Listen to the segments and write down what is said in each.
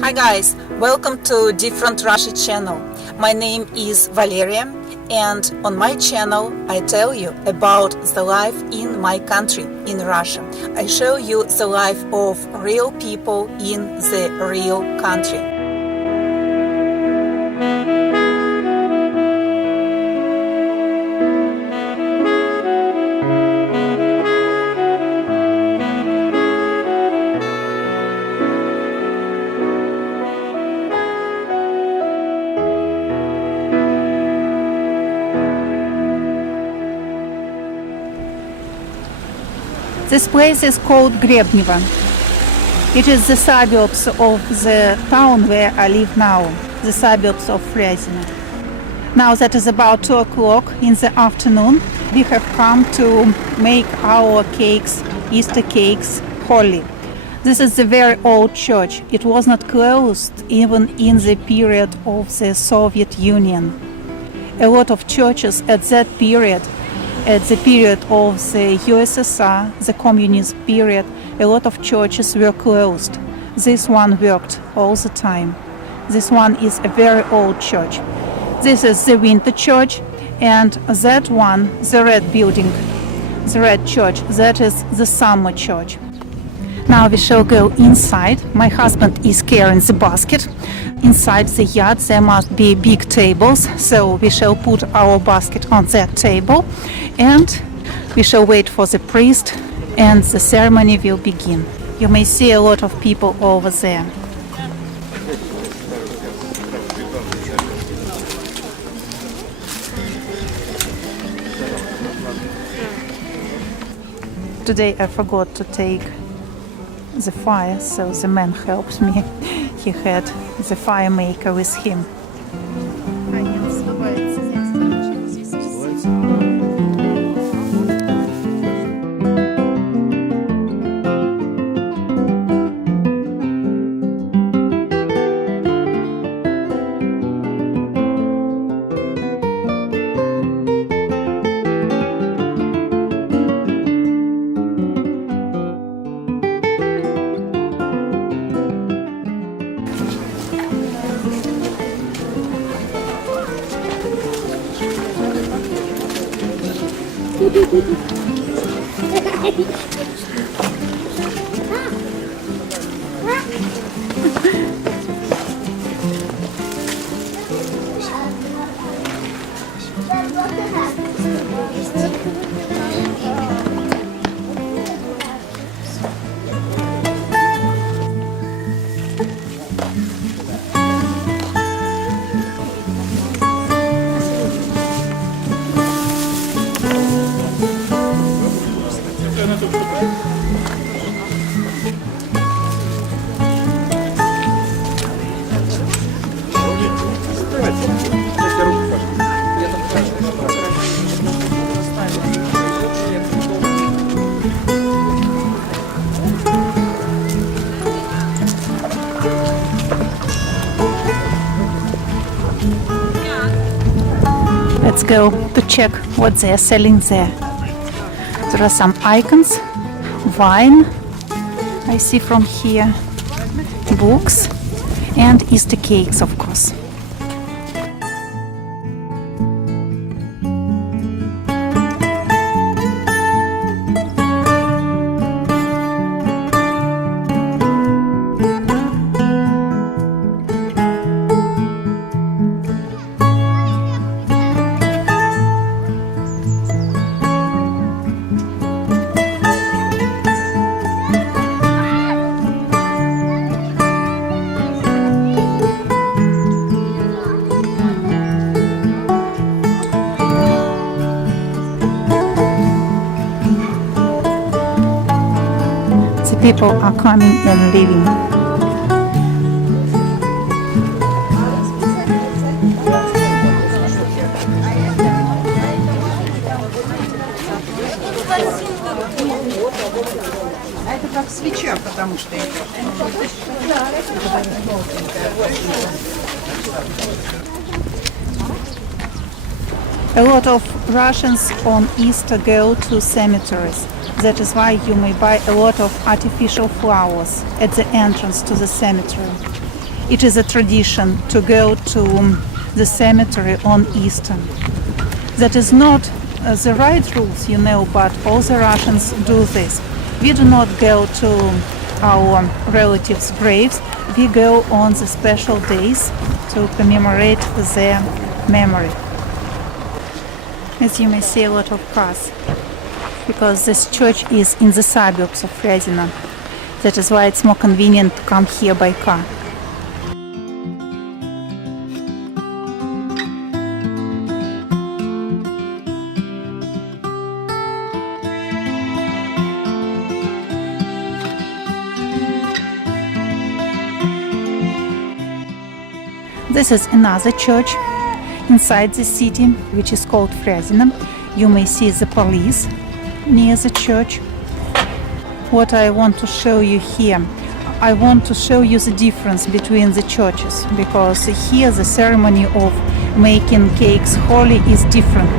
Hi guys, welcome to Different Russia channel. My name is Valeria, and on my channel I tell you about the life in my country, in Russia. I show you the life of real people in the real country. This place is called Grebnevo. It is the suburbs of the town where I live now, the suburbs of Fryazino. Now that is about 2 o'clock in the afternoon. We have come to make our cakes, Easter cakes, holy. This is a very old church. It was not closed even in the period of the Soviet Union. A lot of churches at that period, at the period of the USSR, the communist period, a lot of churches were closed. This one worked all the time. This one is a very old church. This is the winter church, and that one, the red building, the red church, that is the summer church. Now we shall go inside. My husband is carrying the basket. Inside the yard there must be big tables, so we shall put our basket on that table and we shall wait for the priest and the ceremony will begin. You may see a lot of people over there. Today I forgot to take the fire, so the man helps me. He had the fire maker with him. Let's go to check what they are selling there. There are some icons, wine, I see from here, books, and Easter cakes, of course. People are coming and leaving. Это как свеча, потому что A lot of Russians on Easter go to cemeteries. That is why you may buy a lot of artificial flowers at the entrance to the cemetery. It is a tradition to go to the cemetery on Easter. That is not the right rules, but all the Russians do this. We do not go to our relatives' graves. We go on the special days to commemorate their memory. As you may see, a lot of cars, because this church is in the suburbs of Fryazino. That is why it's more convenient to come here by car. This is another church inside the city, which is called Fryazino. You may see the police near the church. What I want to show you here, I want to show you the difference between the churches, because here the ceremony of making cakes holy is different.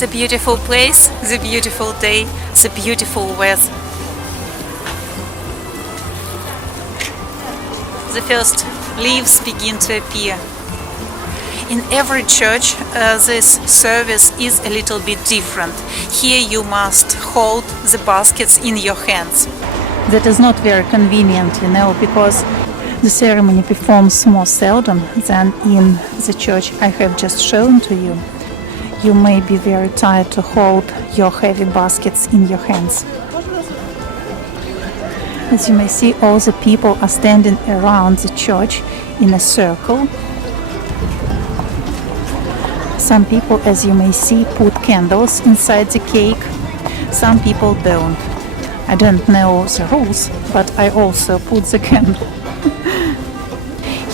The beautiful place, the beautiful day, the beautiful weather. The first leaves begin to appear. In every church, this service is a little bit different. Here you must hold the baskets in your hands. That is not very convenient, because the ceremony performs more seldom than in the church I have just shown to you. You may be very tired to hold your heavy baskets in your hands. As you may see, all the people are standing around the church in a circle. Some people, as you may see, put candles inside the cake. Some people don't. I don't know the rules, but I also put the candle.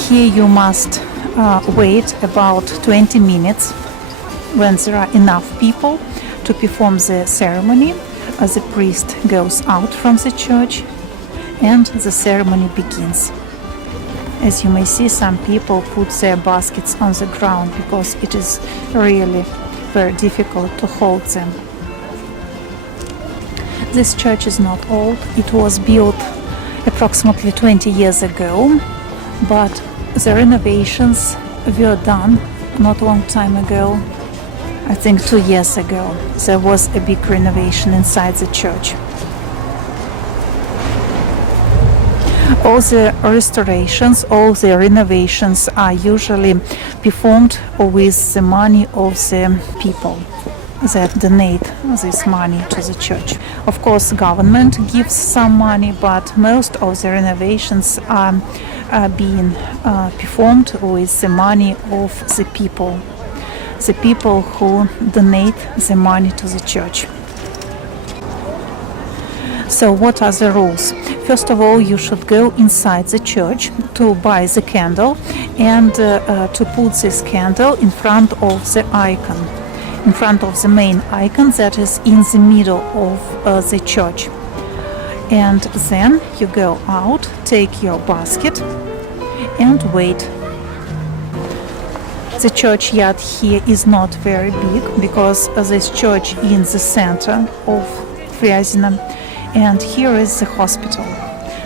Here you must wait about 20 minutes. When there are enough people to perform the ceremony, the priest goes out from the church and the ceremony begins. As you may see, some people put their baskets on the ground because it is really very difficult to hold them. This church is not old. It was built approximately 20 years ago, but the renovations were done not a long time ago. I think 2 years ago, there was a big renovation inside the church. All the restorations, all the renovations are usually performed with the money of the people that donate this money to the church. Of course, government gives some money, but most of the renovations are being performed with the money of the people. The people who donate the money to the church. So what are the rules? First of all, you should go inside the church to buy the candle and to put this candle in front of the icon, in front of the main icon that is in the middle of the church. And then you go out, take your basket and wait. The churchyard here is not very big because this church is in the center of Fryazino, and here is the hospital,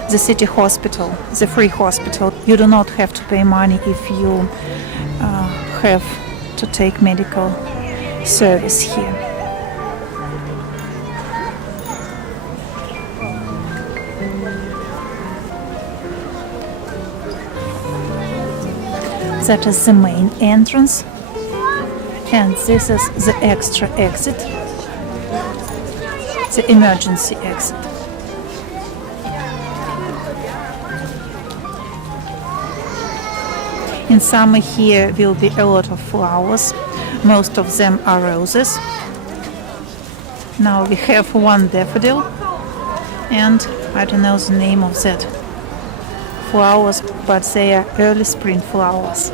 the city hospital, the free hospital. You do not have to pay money if you have to take medical service here. That is the main entrance, and this is the extra exit, the emergency exit. In summer here will be a lot of flowers, most of them are roses. Now we have one daffodil And I don't know the name of that flowers, but they are early spring flowers.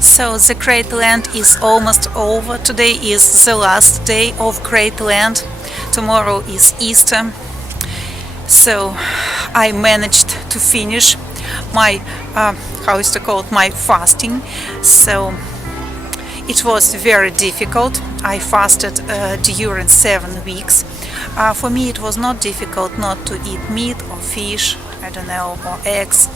So the Great Lent is almost over. Today is the last day of Great Lent. Tomorrow is Easter. So I managed to finish my my fasting. So it was very difficult. I fasted during 7 weeks. For me it was not difficult not to eat meat or fish, I don't know, or eggs,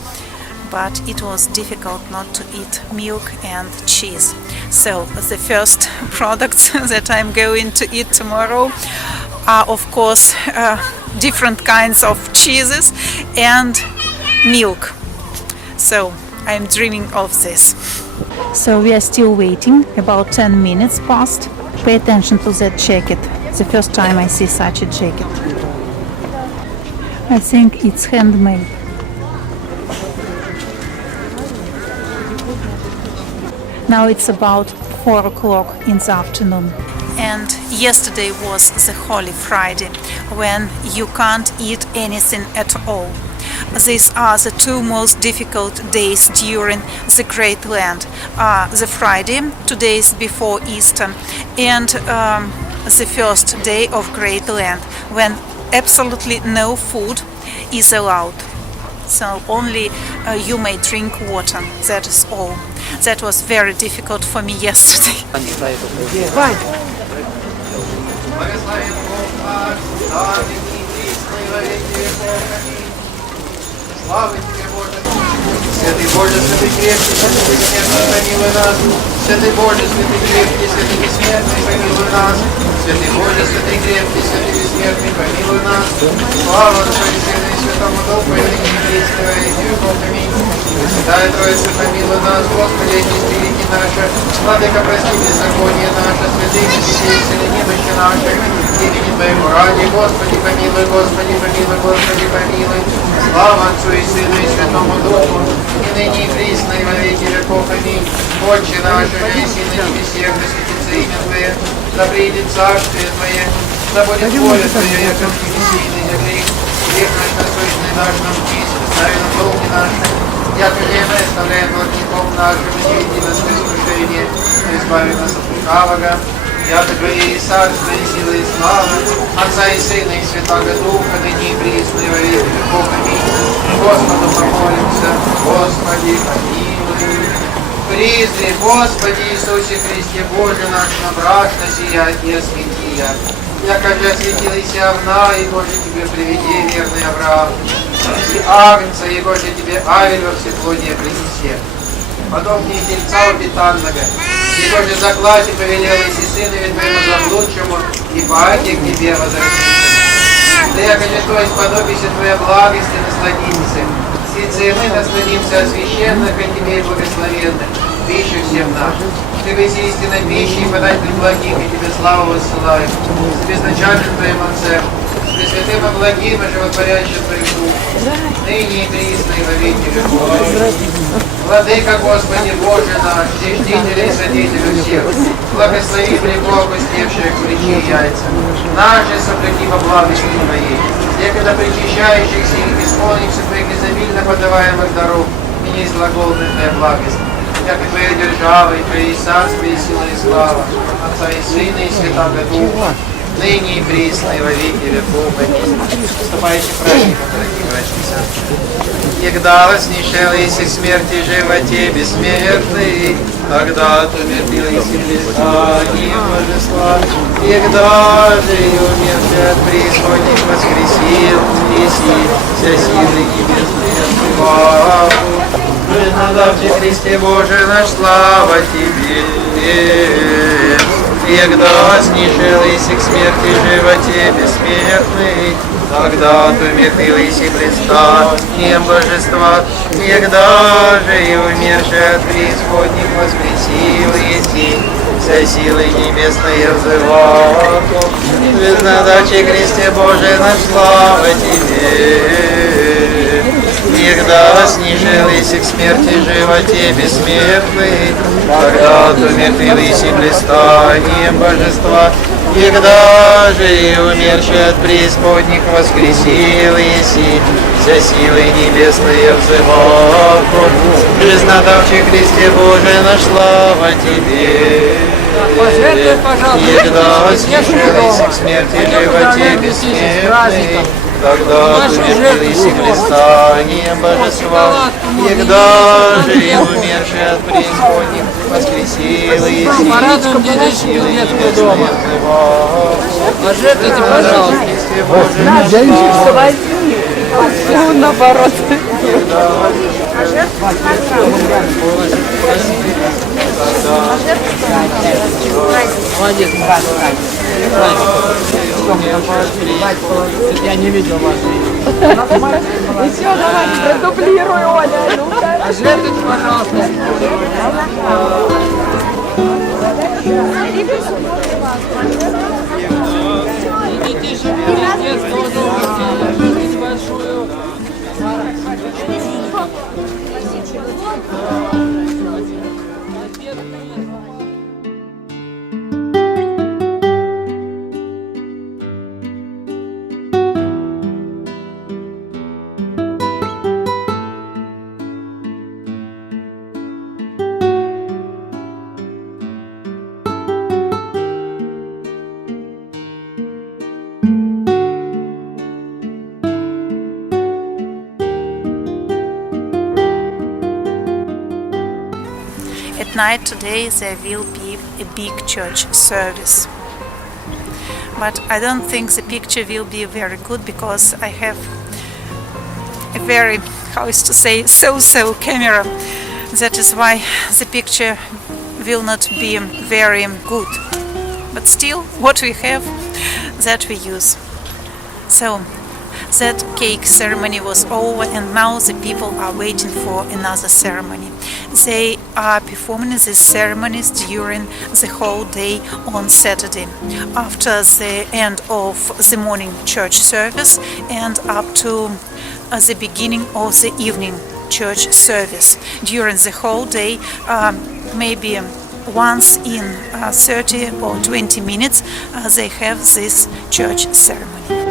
but it was difficult not to eat milk and cheese. So the first products that I'm going to eat tomorrow are, of course, different kinds of cheeses and milk. So I'm dreaming of this. So we are still waiting, about 10 minutes past. Pay attention to that jacket. It's the first time I see such a jacket. I think it's handmade. Now it's about 4 o'clock in the afternoon. And yesterday was the Holy Friday, when you can't eat anything at all. These are the 2 most difficult days during the Great Lent. The Friday, 2 days before Easter, and the first day of Great Lent, when absolutely no food is allowed. So only you may drink water, that is all. That was very difficult for me yesterday. Святый Боже, святый крепкий, святый бессмертный, помилуй нас. Святый Боже, святый крепкий, святый бессмертный, помилуй нас. Святый Боже, святый крепкий, святый бессмертный, помилуй нас. Слава Отцу и Сыну и Святому Духу, и ныне и присно, и во веки веков. Аминь. Святая Троица, помилуй нас, Господи, очисти грехи наши. Владыка, прости беззаконие наше, святые святые, исцели немощи наши. Имени Твоему ради, Господи, помилуй, Господи, помилуй, Господи, помилуй. Слава Отцу и Сыну и Святому Духу, и ныне и присно, и во веки веков. Аминь. Отче наш, еси на небесе, да светится имя Твое, да приидет царствие Твое, да будет воля Твоя, яко в небесе и на земле. Хлеб наш насущный дашь нам днесь, остави нам долги наши, яко же мы оставляем должников нашим, и не веди нас в искушение, но избави нас от лукавого. Яко Твое и царство, и сила, и слава, Отца и Сына, и Святаго Духа, ныне и присно, и во веки веков. Аминь. Господу помолимся, Господи, помилуй. Призри, Господи Иисусе Христе, Боже наш, набрашно сия и осветия. Яко же осветилась овна, и Боже Тебе приведи верный Авраам. И агнца, и Боже Тебе Авель во всеплодие принесе. Подобнее тельца обетанного, и Боже заклать и повелел, и сынове Твоему заблудшему, и паки к Тебе возвратиться. Да яко же то есть подобися Твоя благости, насладимся. Сицы и мы насладимся от священных, и Тебе благословенных, пищу всем нашим. Ты весь истинной пищей, податель благих, и Тебе славу воссылаем. С безначальным Твоим Отцем, с пресвятым и благим, и животворящим Твоим Духом, ныне и присно, и во веки веков. Владыка, Господи, Боже наш, зиждитель и содитель всех, благослови грехов, пустевшие куличи и яйца. Наши сопляки во благости Твоей, некогда причащающих сих, исполнивших Твоих изобильно подаваемых даров, и не изглаголная Твоя благость. Яко Твоя держава, и Твое царство, и сила, и слава, Отца и Сына, и Святаго Духа, ныне и присно, и во веки веков. Аминь. Вступайте праздником, дорогие братья и сестры. Егда вознишел иси смерти животе бессмертный, тогда то умертвилась и признание божества. Егда же и умерший от преисподних воскресил, иси вся силы небесные славу. Преднадавший Христе Боже наш, слава Тебе. Егда вознишел иси к смерти животе бессмертный, тогда то умертвилась и предстанием божества. Егда же и умерший от преисподних воскресил, иси вся силы небесные взывал. Преднадавший Христе Боже наш, слава Тебе. Егда вознишел иси к смерти животе бессмертный, тогда то умертвилась и предстанием божества. Егда же и умерший от преисподних воскресил Иси, за силы небесные взываку, жизнодавчий Христе Божий, нашла во Тебе. Пожертвуй, пожалуйста, Егда смешивайся к смерти, животе бессмертной, когда утвердились Христанием Божества, егда же и умерший от преисподних воскресил Иси, порадуем дедушку детского дома. Пожертвуйте, пожалуйста. Наоборот. Молодец. Я не видел вас. Еще давай, продублируй, Оля. Пожертвуйте, пожалуйста. Идите же в детского дома, небольшую. At night today there will be a big church service. But I don't think the picture will be very good because I have a very, how is to say, so-so camera. That is why the picture will not be very good. But still, what we have, that we use. So, that cake ceremony was over and now the people are waiting for another ceremony. They are performing these ceremonies during the whole day on Saturday, after the end of the morning church service and up to the beginning of the evening church service. During the whole day, maybe once in 30 or 20 minutes, they have this church ceremony.